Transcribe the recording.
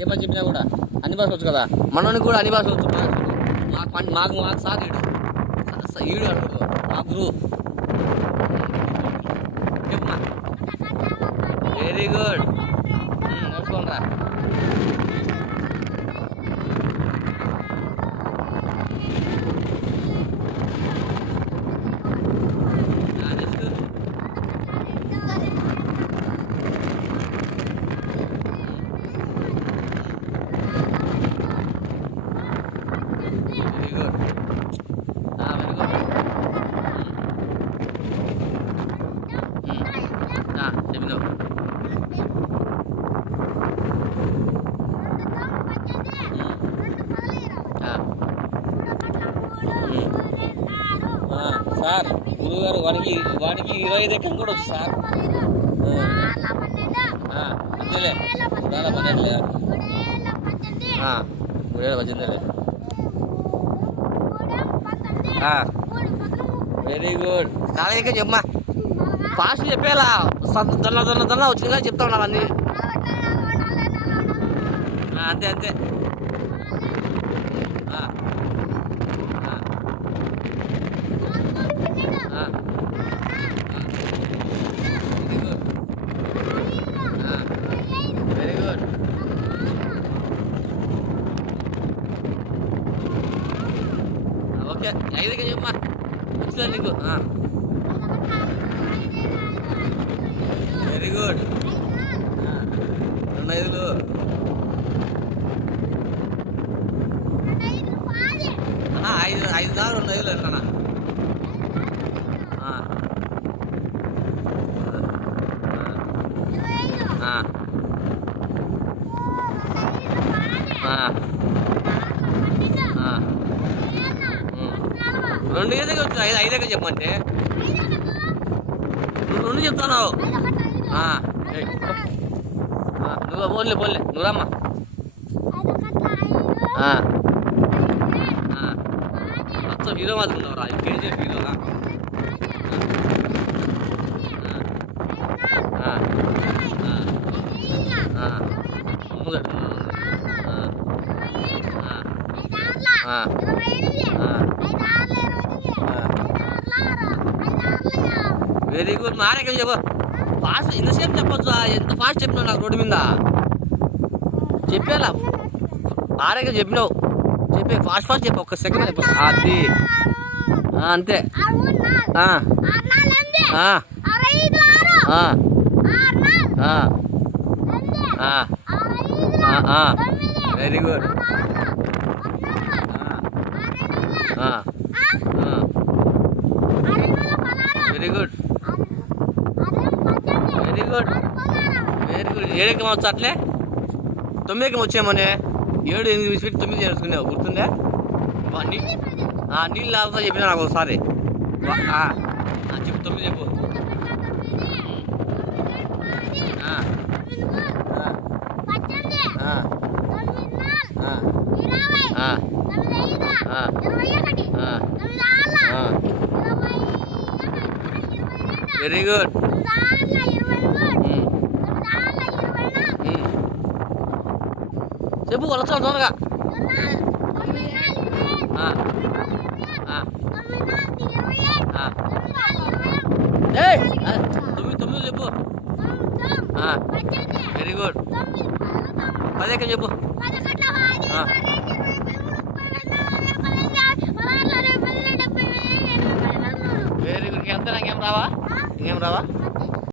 ఏ భాష చెప్పినా కూడా అన్ని భాష వచ్చు కదా, మనోనికి కూడా అన్ని భాష వచ్చు. మాకు సార్ ఈడు అడుగుడు మా గురువు. చెప్పమ్మా. వెరీ గుడ్, నేర్చుకోండిరా. Very good, very good. చెప్పినావు. సార్ గురువు గారు వాడికి 25 ఎక్కం కూడా వచ్చు సార్. అంతేలే, 12 18 వెరీ గుడ్. నాలుగు చెప్పమ్మా, ఫాస్ట్ చెప్పేలా. దొన్న వచ్చిందిగా చెప్తా ఉన్నాను అన్ని. అంతే అంతే. Very good. ఓకే, 5 చెప్పమ్మా, వచ్చిందా నీకు? Very good. 2 5లు. 5 దాకా 2 5లు ఎట్లా? రెండు గదిగా వచ్చు. 5 చెప్పమంటే 2 చెప్తాను. నువ్వు పోన్లే నువ్వు రమ్మా. మొత్తం హీరో మాత్రం రా, కేజీఎఫ్ హీరోలా. Very good. మారేకం చెప్పు ఫాస్ట్. ఇంతసేపు చెప్పొచ్చు, ఎంత ఫాస్ట్ చెప్పినావు నాకు రోడ్డు మీద చెప్పేలా. ఆరేకం చెప్పినావు, చెప్పే ఫాస్ట్ చెప్పు. ఒక్క సెకండ్ చెప్పు. అది అంతే. Very good. Very good, very good, very good. 7 వచ్చు అట్లే. 9 వచ్చామని 7 8 స్పీడ్ 9 చేసుకున్నావు, గుర్తుందా? నీళ్ళు లాగుతా చెప్పినా నాకు ఒకసారి. చెప్పు 9 చెప్పు. Very good. చెప్పు వలస తొందరగా. 9 చెప్పు. Very good. 10 చెప్పు. Very good. ఎంత నాకేం రావా? ఇంకేం రావా?